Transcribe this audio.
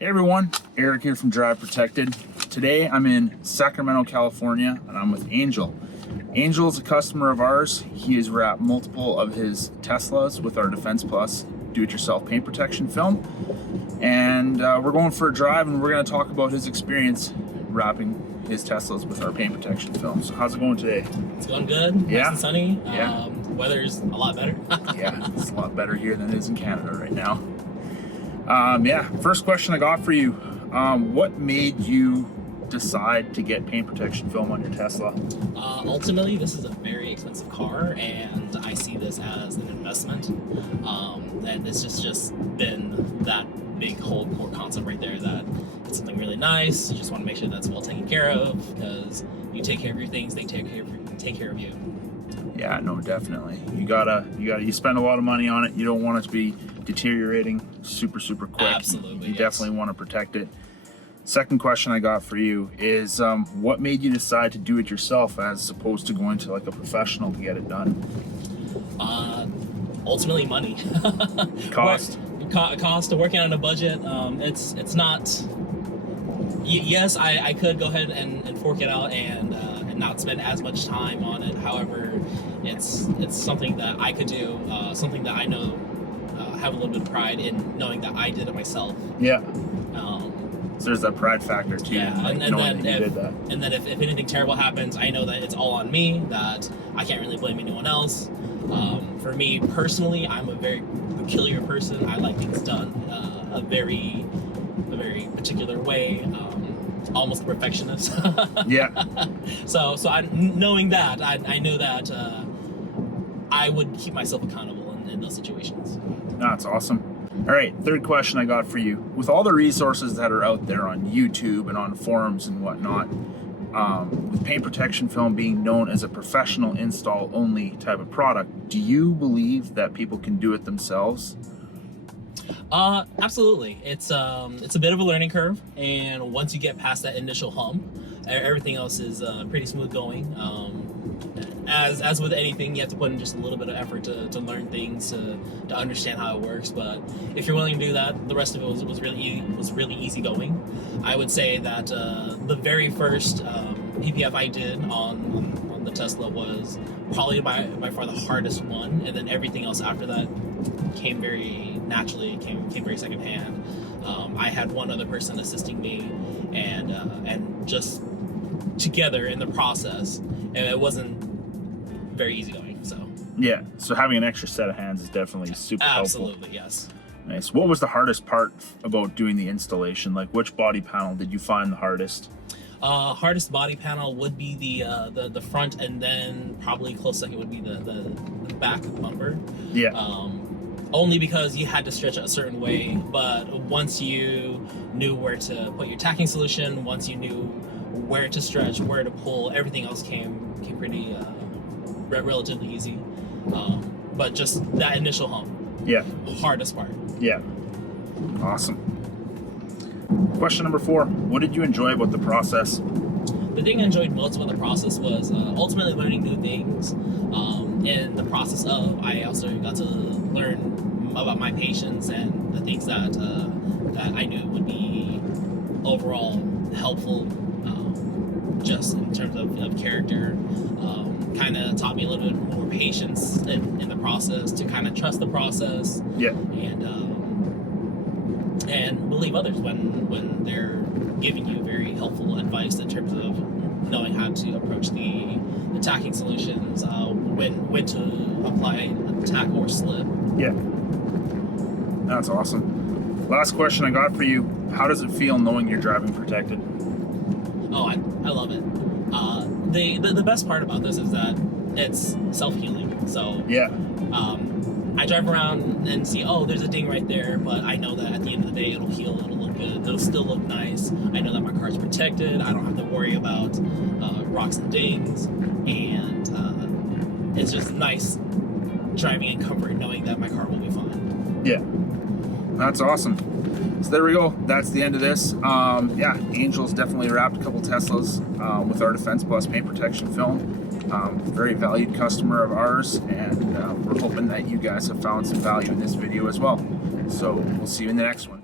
Hey everyone, Eric here from Drive Protected. Today I'm in Sacramento, California, and I'm with Angel. Angel is a customer of ours. He has wrapped multiple of his Teslas with our Defense Plus do-it-yourself paint protection film. And we're going for a drive and we're going to talk about his experience wrapping his Teslas with our paint protection film. So how's it going today? It's going good. Yeah. Nice and sunny. Yeah. Weather's a lot better. Yeah, it's a lot better here than it is in Canada right now. First question I got for you. What made you decide to get paint protection film on your Tesla? Ultimately, this is a very expensive car, and I see this as an investment. And it's just been that big whole core concept right there that it's something really nice. You just want to make sure that's well taken care of, because you take care of your things, they take care of you. Yeah, no, definitely. You spend a lot of money on it. You don't want it to be deteriorating super quick. Absolutely. You definitely want to protect it. Second question I got for you is what made you decide to do it yourself as opposed to going to like a professional to get it done? Ultimately, money. Cost. Cost of working on a budget. It's not. Yes, I could go ahead and fork it out and not spend as much time on it. However, it's something that I could do, something that I know have a little bit of pride in knowing that I did it myself. Yeah. So there's that pride factor too. Yeah, like and then if anything terrible happens, I know that it's all on me, that I can't really blame anyone else. For me personally, I'm a very peculiar person. I like things done a very particular way. Almost a perfectionist. Yeah. So knowing that, I know that I would keep myself accountable in those situations. That's awesome. All right, third question I got for you. With all the resources that are out there on YouTube and on forums and whatnot, with paint protection film being known as a professional install only type of product, do you believe that people can do it themselves? Absolutely. It's a bit of a learning curve, and once you get past that initial hump, everything else is pretty smooth going. As with anything, you have to put in just a little bit of effort to learn things, to understand how it works. But if you're willing to do that, the rest of it was really easy going. I would say that the very first PPF I did on the Tesla was probably by far the hardest one, and then everything else after that came very naturally, came very secondhand. I had one other person assisting me, and just together in the process, and it wasn't very easygoing. So yeah, so having an extra set of hands is definitely super helpful. Absolutely, yes. Nice. What was the hardest part about doing the installation? Like, which body panel did you find the hardest? Hardest body panel would be the front, and then probably close second would be the back bumper. Yeah. Only because you had to stretch it a certain way, but once you knew where to put your tacking solution, once you knew where to stretch, where to pull, everything else came pretty relatively easy. But just that initial hump. Yeah. Hardest part. Yeah. Awesome. Question number 4. What did you enjoy about the process? The thing I enjoyed most about the process was ultimately learning new things. In the process of, I also got to learn about my patients and the things that I knew would be overall helpful, just in terms of character. Kind of taught me a little bit more patience in the process, to kind of trust the process. Yeah. And believe others when they're giving you very helpful advice in terms of knowing how to approach the tacking solutions, when to apply a tack or slip. Yeah. That's awesome. Last question I got for you. How does it feel knowing you're driving protected? Oh, I love it. The best part about this is that it's self-healing. So yeah. I drive around and see, oh, there's a ding right there, but I know that at the end of the day, it'll heal, it'll look good, it'll still look nice. I know that my car's protected. I don't have to worry about rocks and dings, and it's just nice driving in comfort, knowing that my car will be fine. Yeah, that's awesome. So there we go. That's the end of this. Yeah, Angel's definitely wrapped a couple Teslas with our Defense Plus paint protection film. Very valued customer of ours, and we're hoping that you guys have found some value in this video as well. So we'll see you in the next one.